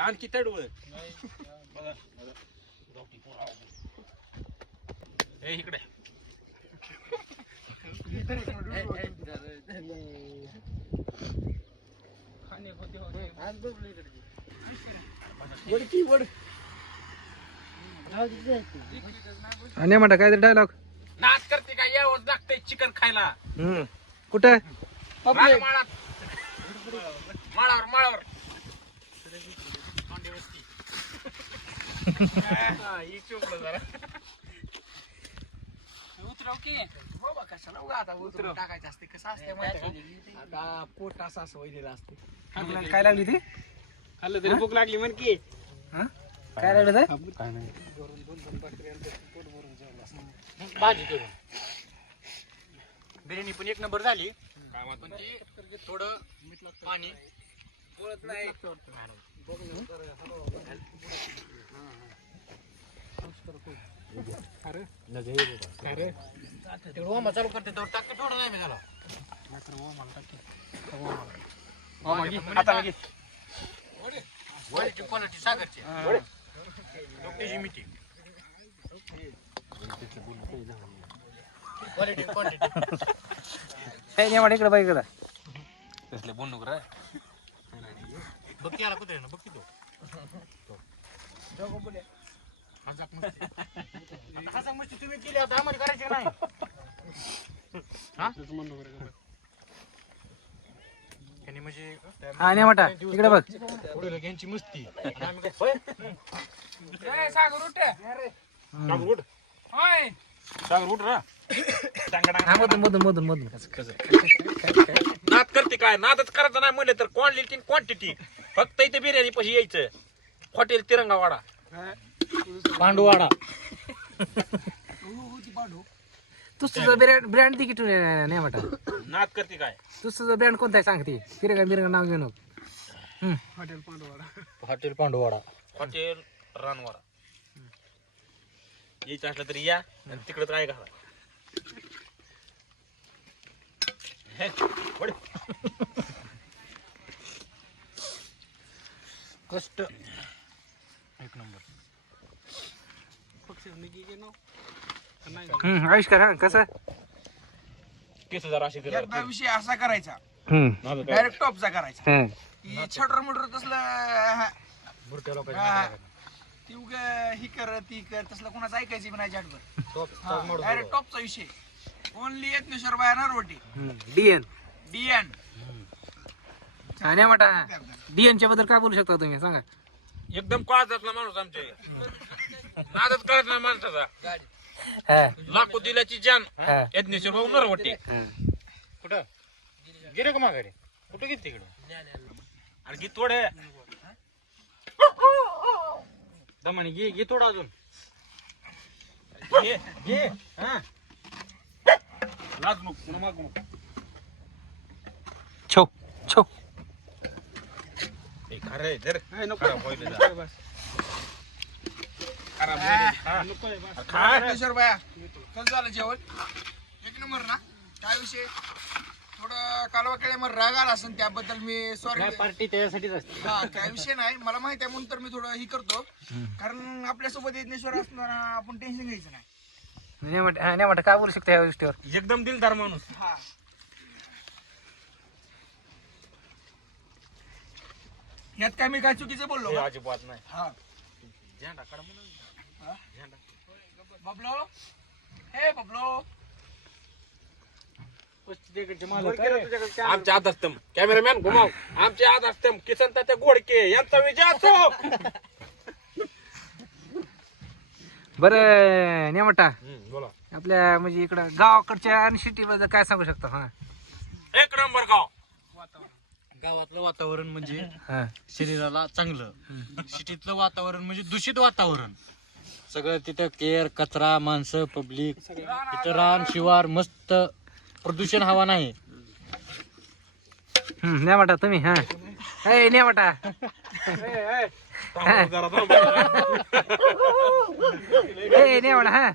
आणखी तडवळ इकडे आणि म्हणता काय डायलॉग नाच करते का यावंच लागतंय चिकन खायला. कुठं माळावर माळावर उतरव की बाबा कशाला उगा आता उतरव टाकायचं असते कसं असते माहिती आता पोट असं असं वहिलेलं असते. काय लागली ती खाल्लं तरी भूक लागली म्हण की काय लागलं काय नाही भाजी करून बिर्याणी पण एक नंबर झाली पण ती थोडं पाणी बोलत नाही. ओमा चालू करते तर टाक थोडं नाही मी झाला क्वालिटी सागरची मिठी क्वालिटी नाही म्हणा इकडे बाई करा कसले बोलू नको रे. बघ की आला कुत्रे ना बघ की तो हसाक मस्ती तुम्ही केली आता आम्हाला करायची नाही त्यांनी म्हणजे हा नाही म्हणता इकडे बघ पुढे घ्यांची मस्ती सागर उठ सागर उठ होय सागर उठ रा. हा मधून मधून मधून मधून नाद करते काय नादच करायचं नाही म्हणलं तर क्वांटिटी क्वांटिटी फक्त इथे बिर्याणी पशी यायचं. हॉटेल तिरंगावाडा पांडुवाडा तुझं ब्रँड ती किटून नाही म्हणता नाद करते काय तुझं ब्रँड कोणता आहे सांगते फिरगा बिरगा नाव घेऊ नको. हॉटेल पांडुवाडा हॉटेल रानवाडा यायचं असलं तरी या आणि तिकडं काय घाला. कष्ट एक नंबर आविष्कार हा कसं केस जरा अशी एकदा विषय असा करायचा हम्म डायरेक्ट टॉपचा करायचा हम्म की छटर मुटर तसलं बुरट्या ती उग ही कर ती कर तसलं कोणाचं ऐकायची नाही जाटभर डायरेक्ट टॉपचा विषय ओनली यत्नेश्वर बाया नरवटी डीएन डीएन आणि म्हणता डीएनच्या बद्दल काय बोलू शकता तुम्ही सांगा. एकदम काळजातला माणूस आमच्या नादच करत नाही माणसाचा. लाखो दिल्याची जान यज्ञेश्वर भाऊ नरवटे कुठं गेले का माघारी कुठं गेली तिकडं आणि गीत थोडे दमाने घे थोडं अजून घे लाज नको पुन्हा मागू नको. छो छो खरं आहे जर खराब होईल खराब होईल. यत्नेश्वर बाया कसं झालं जेवण एक नंबर ना. काय विषय थोडं कालवा केल्यामुळे राग आला असेल त्याबद्दल मी सॉरी. पार्टी त्याच्यासाठीच असते हा काय विषय नाही मला माहिती आहे म्हणून तर मी थोडं ही करतो कारण आपल्यासोबत यज्ञेश्वर असताना आपण टेन्शन घ्यायचं नाही. नाही म्हणता काय बोलू शकता या गोष्टीवर एकदम दिलदार माणूस. हा यात काय मी काय चुकीचं बोललो का? अजिबात नाही. हा झेंडा काढा म्हणून. झेंडा. बबलो हे बबलो आमचे आधारस्तंभ कॅमेरामॅन घुमाव आमचे आधारस्तंभ किसन तात्या गोडके यांचा विजय असो. बरं नाही म्हणता बोला आपल्या म्हणजे इकडं गावाकडच्या आणि सिटी बद्दल काय सांगू शकता. हा एक नंबर गाव. गावातलं वातावरण म्हणजे हा शरीराला चांगलं सिटीतलं वातावरण म्हणजे दूषित वातावरण सगळं तिथं केअर कचरा माणसं पब्लिक तिथं रान शिवार मस्त प्रदूषण हवा नाही. न्या वाटा तुम्ही. हा ए न्या वाटा. ए न्या वाटा. हा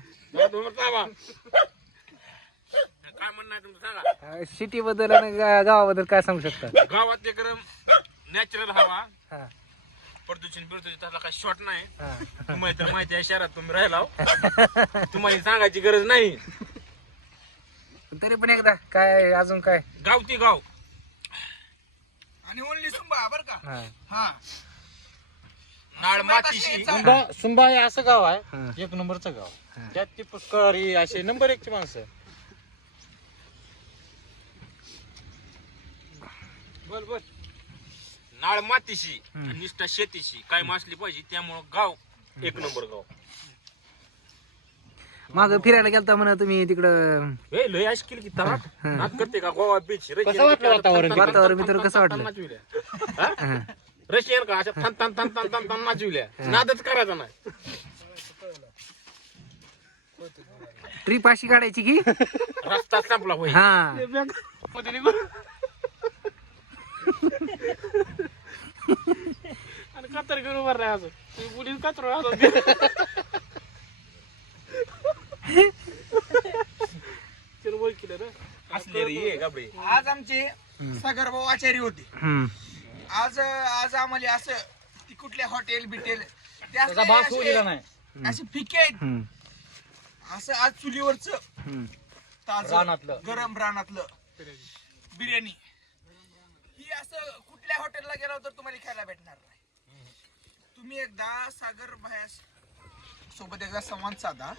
काय म्हणणं आहे तुमचं सांगा. सिटी बद्दल आणि गावाबद्दल काय सांगू शकता? गावात एक नॅचरल हवा, हा प्रदूषण बिरदूषण त्याला काही शॉट नाही. हा तुम्हाला तर माहिती आहे शहरात तुम्ही राहिला तुम्हाला सांगायची गरज नाही. तरी पण एकदा काय अजून काय? गावती गाव आणि ओनली सुंबा बर का. हा हा नाळ मातीशी. सुंबा हे असं गाव हा. आहे, एक नंबरचं गाव. त्यात ती पुष्कळी असे नंबर 1ची माणसं. बोल बोल. नाळ मातीशी निष्ठा शेतीशी काय मासली पाहिजे, त्यामुळं गाव एक नंबर गाव. माग फिरायला गेलता म्हणा तुम्ही तिकडं. हे लय आश केली की तराट नाच करते का गोवा बीच. कसं वाटलं वातावरण? वातावरण मित्र कसं वाटलं? हा. रशियन का अशा थान थान थान थान थान थान नाचविल्या. नादच करायचा नाही. ट्रिप अशी काढायची की रस्ता संपला होईल. हा आणि कातर घेऊन उभा राहायचं. पोलीस कातर असले रे गाबडे. आज आमचे सागर भाऊ आचार्य होते. आज आज आम्हाला असं ती कुठले हॉटेल बिटेल ते असले त्याचा भाग सोडलेला नाही. असे फिके आहेत. असं आज चुलीवरच ताज रानातलं. गरम रानातलं बिर्याणी ही असं कुठल्या हॉटेलला गेला तर तुम्हाला खायला भेटणार नाही. तुम्ही एकदा सागर भाया सोबत एकदा संवाद साधा,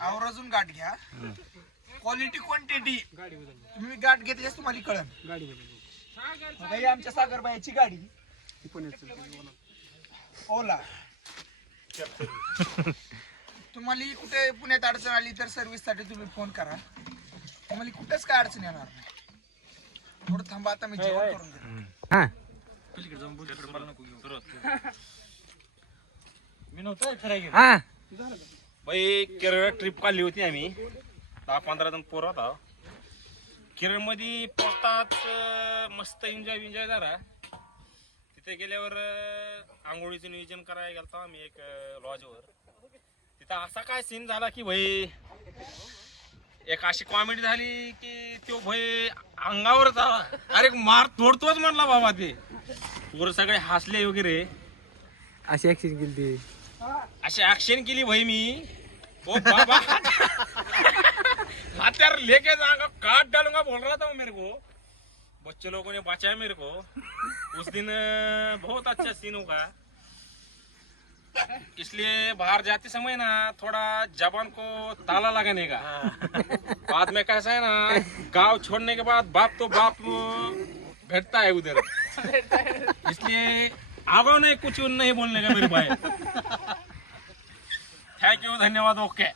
आवर्जून गाठ घ्या. क्वालिटी क्वांटिटी तुम्ही गाठ घेतल्यास तुम्हाला कळन. मग ही आमच्या सागर भायाची गाडी ओला. तुम्हाला कुठे पुण्यात अडचण आली तर सर्व्हिस साठी तुम्ही फोन करा. तुम्हाला कुठेच काय अडचण येणार नाही. थोडं थांबा, आता मी जेवण करून घेतो. हा मी नव्हतं फिरायला गेलो. हा बाई केरळ ट्रिप काढली होती आम्ही. 10-15 जण पोरं होता. केरळ मध्ये पोहतात मस्त एन्जॉय झाला. तिथे गेल्यावर आंघोळीचं नियोजन करायला गेलतो आम्ही एक लॉजवर. तिथं असा काय सीन झाला की भाई एक अशी कॉमेडी झाली की तो भाई अंगावरच आला. अरे मार तोडतोच म्हणला बाबा. ते पोरं सगळे हसले वगैरे. अशी ऍक्शन केली ती. अशी ऍक्शन केली भाई मी. ओ बाबा हथियार लेके जाऊंगा, काट डालूंगा बोल रहा था वो मेरे को. बच्चे लोगों ने बचाया मेरे को. उस दिन बहुत अच्छा सीन होगा. इसलिए बाहर जाते समय ना थोड़ा जबान को ताला लगाने का. बाद में कैसा है ना, गांव छोड़ने के बाद बाप तो बाप बैठता है उधर. इसलिए आगे नहीं कुछ नहीं बोलने का मेरे भाई. थैंक यू, धन्यवाद. ओके.